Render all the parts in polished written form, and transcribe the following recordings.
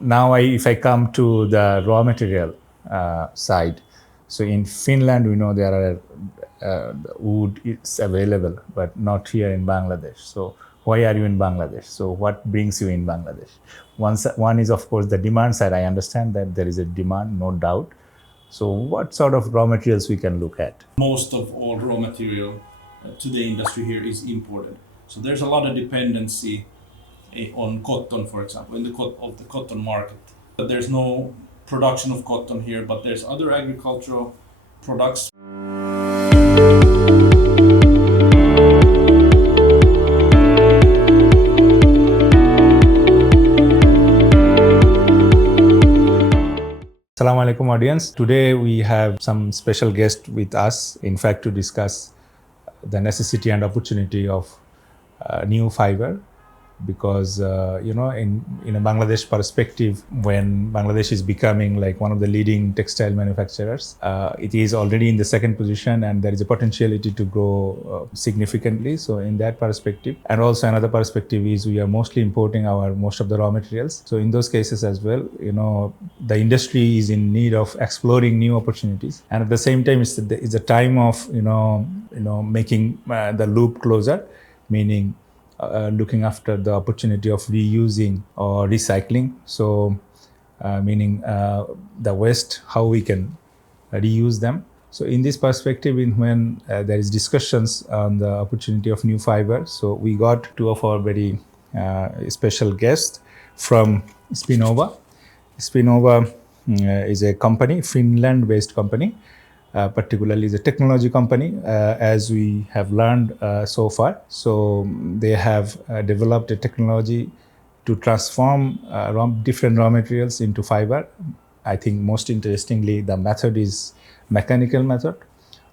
now if I come to the raw material side, so in Finland we know there are wood is available, but not here in Bangladesh. So why are you in Bangladesh? So what brings you in Bangladesh? One is of course the demand side. I understand that there is a demand, no doubt. So what sort of raw materials we can look at? Most of all raw material to the industry here is imported. So there's a lot of dependency on cotton, for example, in the cotton market. But there's no production of cotton here, but there's other agricultural products. Assalamu alaikum audience. Today we have some special guest with us, in fact, to discuss the necessity and opportunity of new fiber, because in a Bangladesh perspective, when Bangladesh is becoming like one of the leading textile manufacturers, it is already in the second position and there is a potentiality to grow significantly. So in that perspective, and also another perspective is we are mostly importing most of the raw materials. So in those cases as well, the industry is in need of exploring new opportunities, and at the same time it's a time of making the loop closer, meaning looking after the opportunity of reusing or recycling. So meaning the waste, how we can reuse them. So in this perspective, when there is discussions on the opportunity of new fiber, so we got two of our very special guests from Spinnova. Spinnova is a company, Finland-based company. Particularly is a technology company, as we have learned so far. So they have developed a technology to transform different raw materials into fiber. I think most interestingly, the method is mechanical method.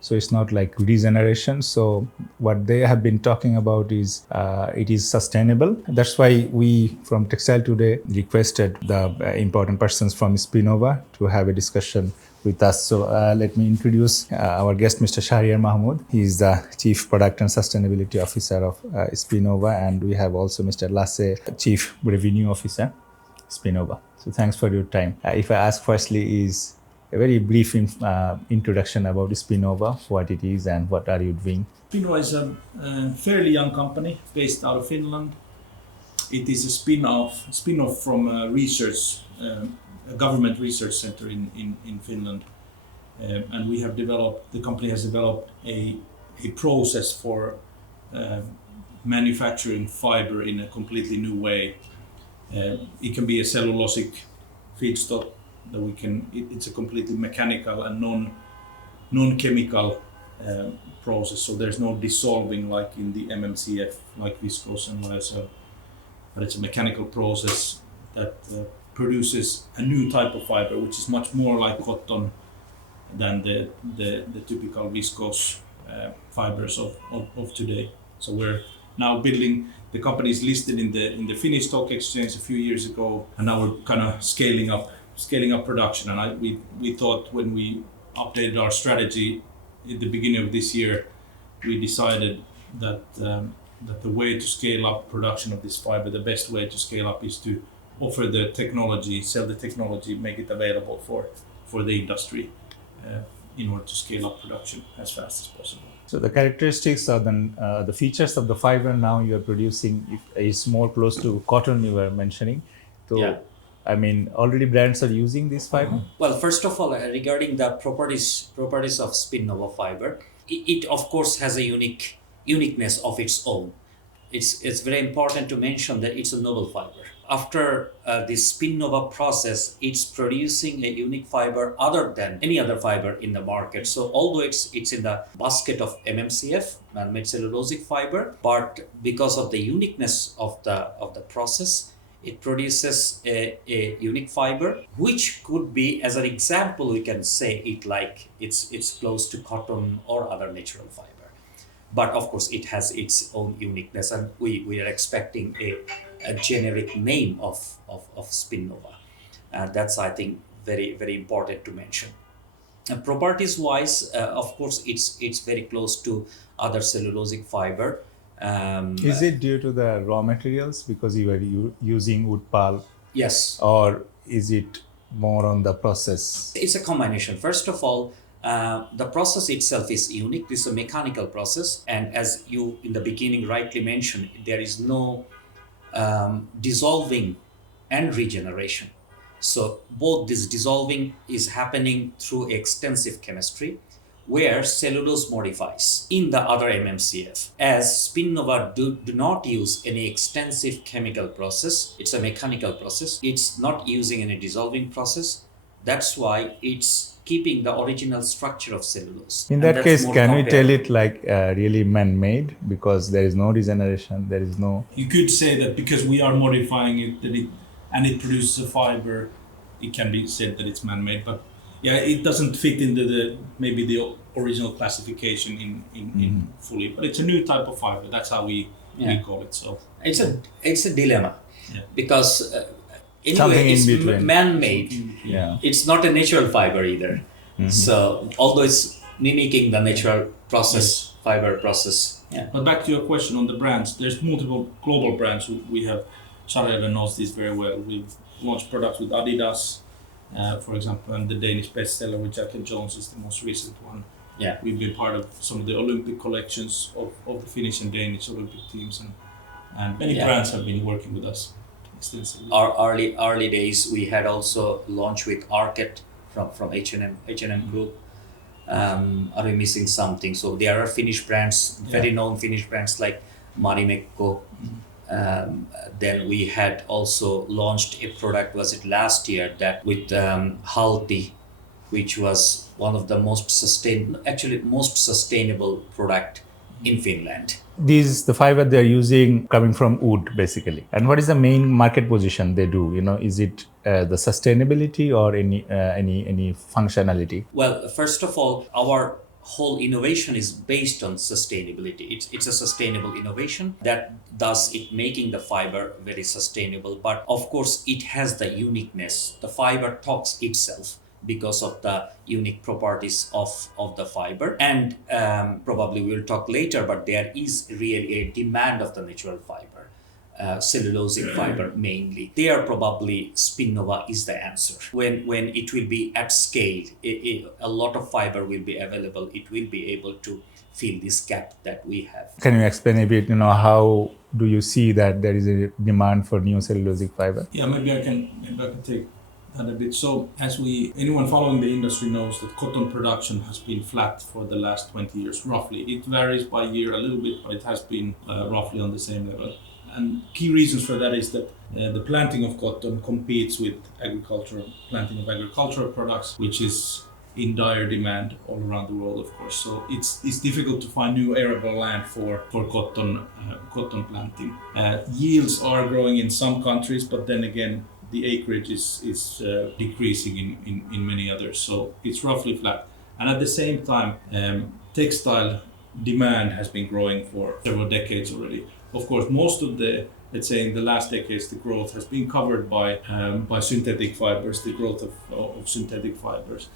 So it's not like regeneration. So what they have been talking about is it is sustainable. That's why we from Textile today requested the important persons from Spinnova to have a discussion with us. So let me introduce our guest, Mr. Shahriar Mahmood. He is the Chief Product and Sustainability Officer of Spinnova, and we have also Mr. Lasse, Chief Revenue Officer, Spinnova. So thanks for your time. If I ask firstly is a very brief introduction about Spinnova, what it is and what are you doing? Spinnova is a fairly young company based out of Finland. It is a spin-off from a government research center in Finland, and the company has developed a process for manufacturing fiber in a completely new way. It can be a cellulosic feedstock that it's a completely mechanical and non-chemical process. So there's no dissolving like in the MMCF, like viscose and lyocell, but it's a mechanical process that produces a new type of fiber, which is much more like cotton than the typical viscose fibers of today. So we're now building. The company is listed in the Finnish stock exchange a few years ago, and now we're kind of scaling up production. And we thought when we updated our strategy at the beginning of this year, we decided that the way to scale up production of this fiber, the best way to scale up is to offer the technology, sell the technology, make it available for the industry in order to scale up production as fast as possible. So the characteristics of the features of the fiber now you are producing is more close to cotton you were mentioning. So Yeah. I mean, already brands are using this fiber. Well, first of all, regarding the properties of Spinnova fiber, it of course has a uniqueness of its own. It's very important to mention that it's a novel fiber. After this Spinnova process, it's producing a unique fiber other than any other fiber in the market. So although it's in the basket of MMCF, man-made cellulosic fiber, but because of the uniqueness of the process, it produces a unique fiber, which could be, as an example, we can say it like it's close to cotton or other natural fiber. But of course, it has its own uniqueness, and we are expecting a generic name of Spinnova. That's, I think, very, very important to mention. Properties wise, of course, it's very close to other cellulosic fiber. Is it due to the raw materials because you are using wood pulp? Yes. Or is it more on the process? It's a combination. First of all, the process itself is unique. This is a mechanical process, and as you in the beginning rightly mentioned, there is no dissolving and regeneration. So both this dissolving is happening through extensive chemistry, where cellulose modifies in the other MMCF. As Spinnova do not use any extensive chemical process, it's a mechanical process. It's not using any dissolving process. That's why it's keeping the original structure of cellulose. In And that that's case, more can we tell comparable. it like really man-made, because there is no regeneration, there is no... You could say that because we are modifying it, and it produces a fiber, it can be said that it's man-made. But yeah, it doesn't fit into the original classification in fully. But it's a new type of fiber. That's how we call it. So It's a dilemma, Yeah. because Something anyway, in it's between. man-made. Yeah. It's not a natural fiber either. So although it's mimicking the natural process, fiber process. Yeah. But back to your question on the brands, there's multiple global brands. We have, Sarjeva knows this very well. We've launched products with Adidas, for example, and the Danish bestseller with Jack and Jones is the most recent one. Yeah. We've been part of some of the Olympic collections of the Finnish and Danish Olympic teams, and many brands have been working with us extensively. Our early days, we had also launched with Arket from H&M Group. Are we missing something? So there are Finnish brands, very known Finnish brands like Marimekko. Then we had also launched a product, was it last year, that with Halti, which was one of the most sustainable product in Finland. The fiber they're using coming from wood, basically. And what is the main market position they do? Is it the sustainability or any functionality? Well, first of all, our whole innovation is based on sustainability. It's a sustainable innovation that thus it making the fiber very sustainable. But of course, it has the uniqueness. The fiber talks itself because of the unique properties of the fiber. And probably we'll talk later, but there is really a demand of the natural fiber, cellulosic fiber mainly. There probably Spinnova is the answer. When it will be at scale, a lot of fiber will be available. It will be able to fill this gap that we have. Can you explain a bit, how do you see that there is a demand for new cellulosic fiber? Yeah, maybe I can take that a bit. So anyone following the industry knows that cotton production has been flat for the last 20 years, roughly. It varies by year a little bit, but it has been roughly on the same level. And key reasons for that is that the planting of cotton competes with planting of agricultural products, which is in dire demand all around the world, of course. So it's difficult to find new arable land for cotton planting. Yields are growing in some countries, but then again, the acreage is decreasing in many others. So it's roughly flat. And at the same time, textile demand has been growing for several decades already. Of course, most of let's say in the last decades, the growth has been covered by synthetic fibers, the growth of synthetic fibers.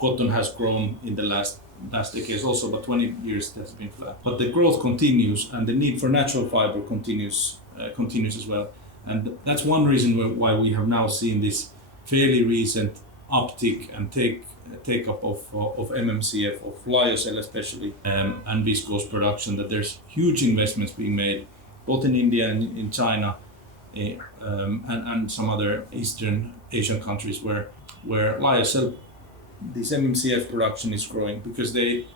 Cotton has grown in the last decades also, but 20 years it has been flat. But the growth continues, and the need for natural fiber continues as well. And that's one reason why we have now seen this fairly recent uptick and take up of MMCF, of lyocell especially, and viscose production, that there's huge investments being made both in India and in China, and some other Eastern Asian countries where lyocell, this MMCF production is growing, because the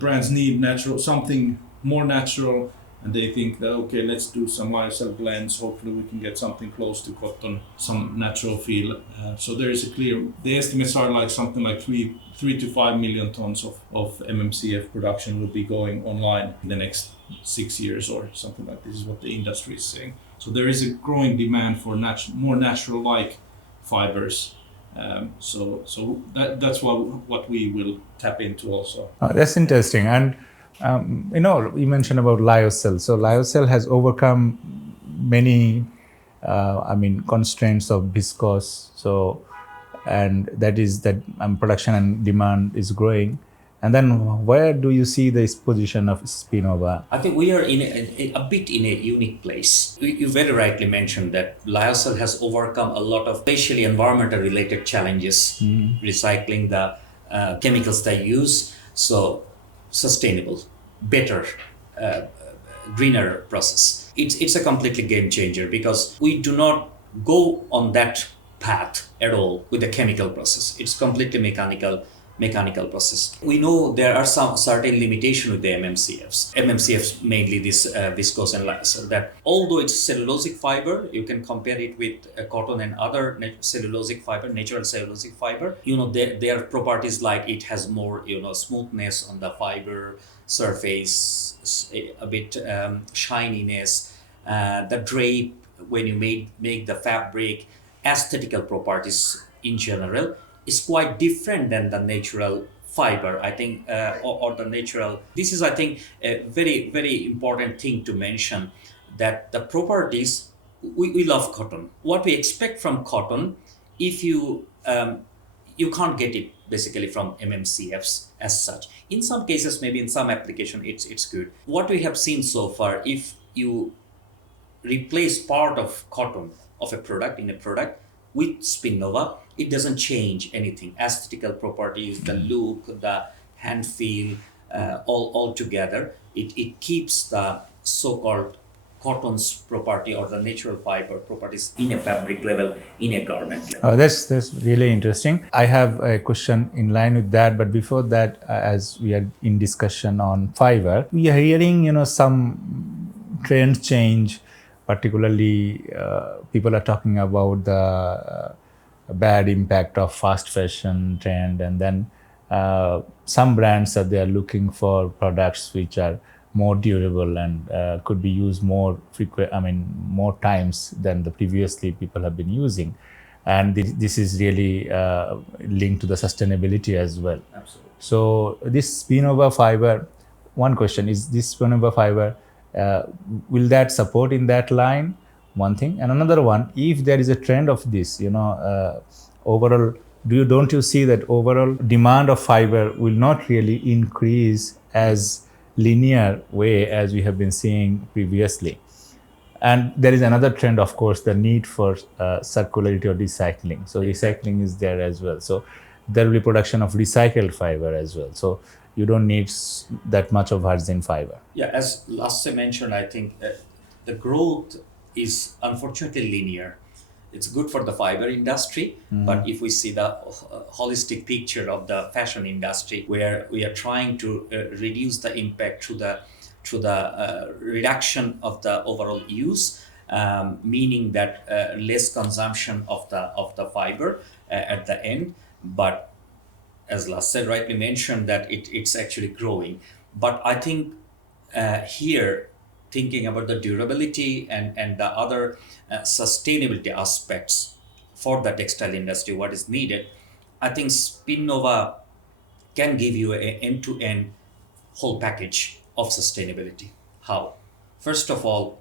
brands need something more natural, and they think that, okay, let's do some lyocell blends, hopefully we can get something close to cotton, some natural feel. So there is the estimates are like something like 3 to 5 million tons of MMCF production will be going online in the next 6 years or something like this, is what the industry is saying. So there is a growing demand for more natural-like fibers. So that's what we will tap into also. That's interesting. And you mentioned about lyocell. So lyocell has overcome many, constraints of viscose. So, and that is that production and demand is growing. And then where do you see this position of Spinnova? I think we are in a bit in a unique place. You very rightly mentioned that Lyocell has overcome a lot of especially environmental related challenges, recycling the chemicals they use, so sustainable, better, uh, greener process. It's a completely game changer because we do not go on that path at all with the chemical process. It's completely mechanical process. We know there are some certain limitation with the MMCFs. MMCFs mainly this viscose and lyocell. That although it's cellulosic fiber, you can compare it with cotton and other cellulosic fiber, natural cellulosic fiber. Their properties like it has more smoothness on the fiber surface, a bit shininess, the drape when you make the fabric, aesthetical properties in general is quite different than the natural fiber, I think, or the natural. This is, I think, a very, very important thing to mention that the properties, we love cotton. What we expect from cotton, if you can't get it basically from MMCFs as such. In some cases, maybe in some application, it's good. What we have seen so far, if you replace part of cotton of a product in a product with Spinnova, it doesn't change anything. Aesthetical properties, the look, the hand feel, all together. It keeps the so-called cotton's property or the natural fiber properties in a fabric level, in a garment level. That's really interesting. I have a question in line with that, but before that, as we are in discussion on fiber, we are hearing some trend change. Particularly, people are talking about the bad impact of fast fashion trend, and then some brands they are looking for products which are more durable and could be used more frequent. More times than the previously people have been using, and this is really linked to the sustainability as well. Absolutely. So this Spinnova fiber. One question is this Spinnova fiber. Will that support in that line? One thing, and another one, if there is a trend of this, overall, don't you see that overall demand of fiber will not really increase as linear way as we have been seeing previously? And there is another trend, of course, the need for circularity or recycling. So recycling is there as well. So there will be production of recycled fiber as well. So you don't need that much of virgin fiber. Yeah, as Lasse mentioned, I think the growth is unfortunately linear. It's good for the fiber industry, but if we see the holistic picture of the fashion industry, where we are trying to reduce the impact through the reduction of the overall use, meaning that less consumption of the fiber at the end, but as Lasse rightly mentioned, that it's actually growing. But I think here, thinking about the durability and the other sustainability aspects for the textile industry, what is needed, I think Spinnova can give you an end-to-end whole package of sustainability. How? First of all,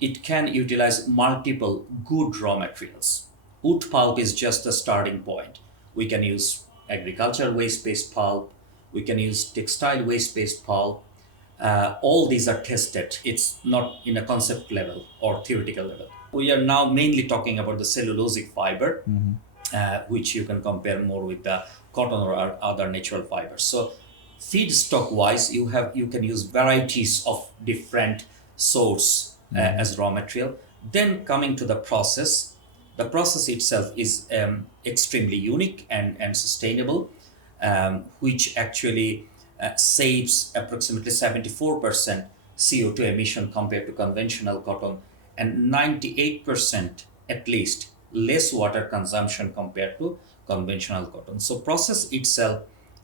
it can utilize multiple good raw materials. Wood pulp is just the starting point. We can use agricultural waste-based pulp, we can use textile waste-based pulp. All these are tested. It's not in a concept level or theoretical level. We are now mainly talking about the cellulosic fiber, which you can compare more with the cotton or other natural fibers. So feedstock-wise, you can use varieties of different sorts as raw material. Then coming to the process itself is extremely unique and sustainable, which actually saves approximately 74% CO2 emission compared to conventional cotton, and 98% at least less water consumption compared to conventional cotton. So process itself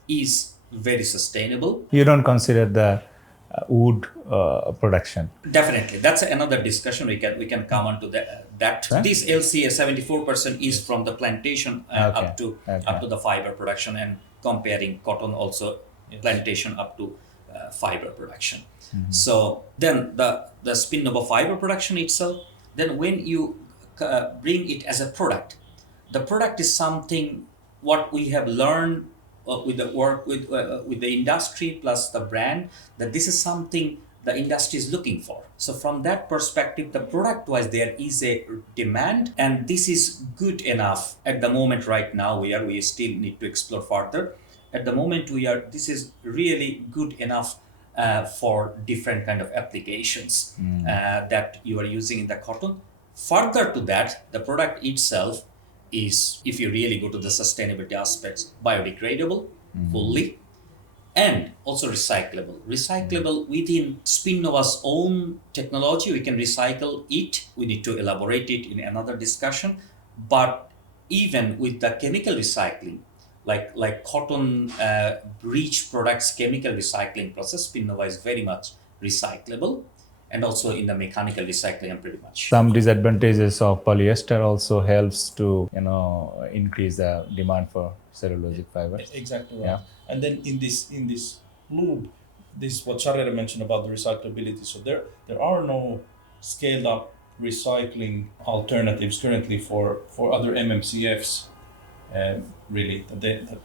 is very sustainable. You don't consider the wood production? Definitely, that's another discussion. We can come on to that. Right. This LCA 74% is from the plantation up to the fiber production, and comparing cotton also plantation up to fiber production. So then the Spinnova fiber production itself, then when you bring it as a product, the product is something what we have learned with the work with the industry plus the brand, that this is something the industry is looking for. So from that perspective, the product wise there is a demand, and this is good enough at the moment. Right now we still need to explore further. At the moment this is really good enough for different kind of applications that you are using in the cotton. Further to that, the product itself is, if you really go to the sustainability aspects, biodegradable fully, and also recyclable. Recyclable within Spinnova's own technology, we can recycle it. We need to elaborate it in another discussion. But even with the chemical recycling, like cotton bleach products, chemical recycling process, Spinnova is very much recyclable, and also in the mechanical recycling, and pretty much. Some disadvantages of polyester also helps to increase the demand for cellulosic fibers. Exactly right. Yeah. And then in this loop, this what Charere mentioned about the recyclability. So there are no scaled up recycling alternatives currently for other MMCFs, really that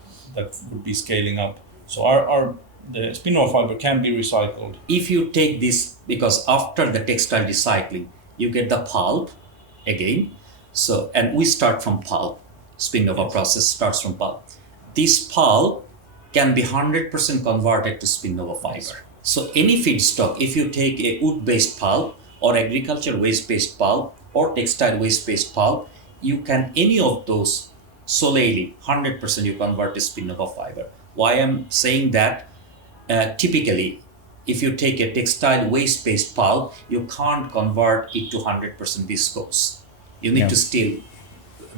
would be scaling up. So the Spinnova fiber can be recycled. If you take this, because after the textile recycling, you get the pulp again. So, and we start from pulp. Spinnova process starts from pulp. This pulp can be 100% converted to Spinnova fiber. So any feedstock, if you take a wood-based pulp or agriculture waste-based pulp or textile waste-based pulp, you can, any of those solely 100% you convert to Spinnova fiber. Why I'm saying that? Typically, if you take a textile waste-based pulp, you can't convert it to 100% viscose. You need to still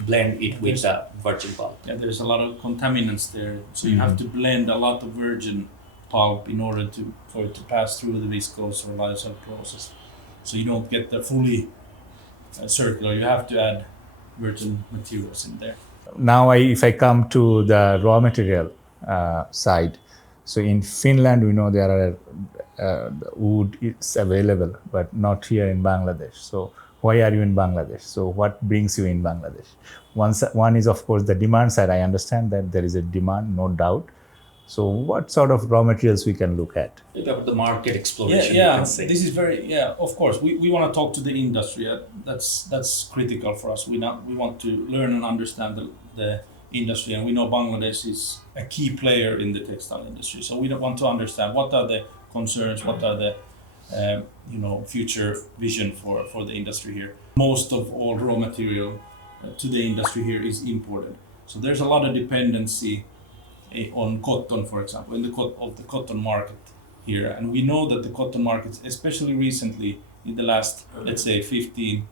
blend it with the virgin pulp. Yeah, there's a lot of contaminants there, so you have to blend a lot of virgin pulp in order for it to pass through the viscose or lyocell process. So you don't get the fully circular. You have to add virgin materials in there. Now, if I come to the raw material side, so in Finland, we know there are wood is available, but not here in Bangladesh. So why are you in Bangladesh? So what brings you in Bangladesh? One is, of course, the demand side. I understand that there is a demand, no doubt. So what sort of raw materials we can look at? Maybe about the market exploration. Yeah, this is very, of course. We want to talk to the industry. That's critical for us. We want to learn and understand the industry, and we know Bangladesh is a key player in the textile industry. So we want to understand what are the concerns, what are the future vision for the industry here. Most of all raw material to the industry here is imported. So there's a lot of dependency on cotton, for example, in the cotton market here. And we know that the cotton markets, especially recently in the last, let's say 15,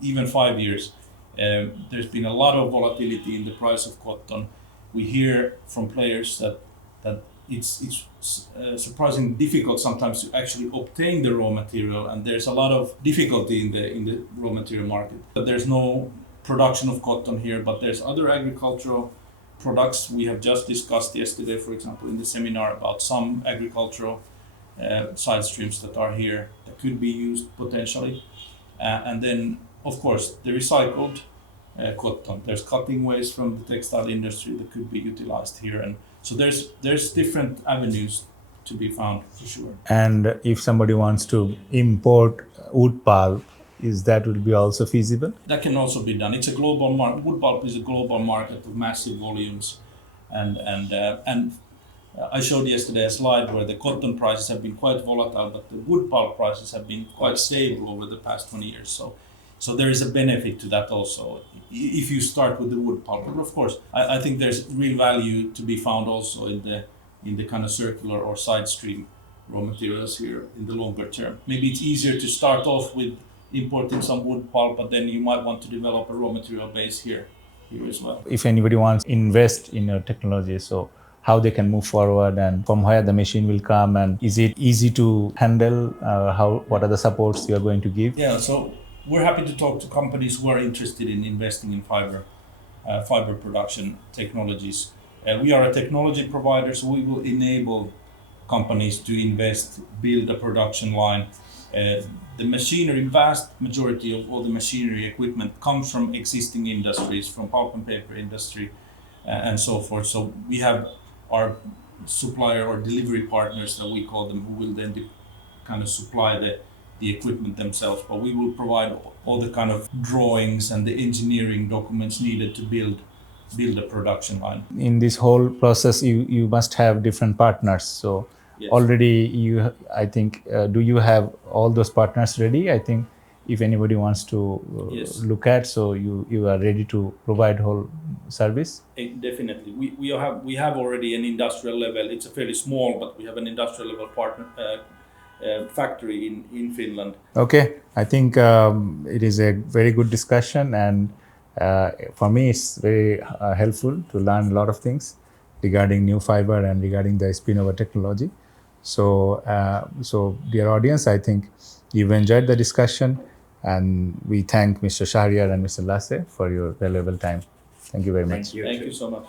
even 5 years, there's been a lot of volatility in the price of cotton. We hear from players that it's surprisingly difficult sometimes to actually obtain the raw material, and there's a lot of difficulty in the raw material market. But there's no production of cotton here, but there's other agricultural products. We have just discussed yesterday, for example, in the seminar about some agricultural side streams that are here that could be used potentially. And then, of course, the recycled cotton. There's cutting waste from the textile industry that could be utilized here. And so there's different avenues to be found for sure. And if somebody wants to import wood pulp, is that will be also feasible? That can also be done. It's a global market. Wood pulp is a global market of massive volumes, and I showed yesterday a slide where the cotton prices have been quite volatile, but the wood pulp prices have been quite stable over the past 20 years. So there is a benefit to that also if you start with the wood pulp. But of course, I think there's real value to be found also in the kind of circular or side stream raw materials here in the longer term. Maybe it's easier to start off with importing some wood pulp, but then you might want to develop a raw material base here as well. If anybody wants to invest in your technology, so how they can move forward and from where the machine will come, and is it easy to handle? What are the supports you are going to give? Yeah, so we're happy to talk to companies who are interested in investing in fiber production technologies. We are a technology provider, so we will enable companies to invest, build a production line. The machinery, vast majority of all the machinery equipment comes from existing industries, from pulp and paper industry and so forth. So we have our supplier or delivery partners that we call them, who will then kind of supply the equipment themselves. But we will provide all the kind of drawings and the engineering documents needed to build a production line. In this whole process, you must have different partners. So Yes. already I think, do you have all those partners ready? I think if anybody wants to Yes. look at, so you are ready to provide whole service. Definitely, we have already an industrial level. It's a fairly small, but we have an industrial level partner factory in Finland. Okay, I think it is a very good discussion, and for me it's very helpful to learn a lot of things regarding new fiber and regarding the Spinnova technology. So, dear audience, I think you've enjoyed the discussion, and we thank Mr. Shahriar and Mr. Lasse for your valuable time. Thank you very much. Thank you. Thank you so much.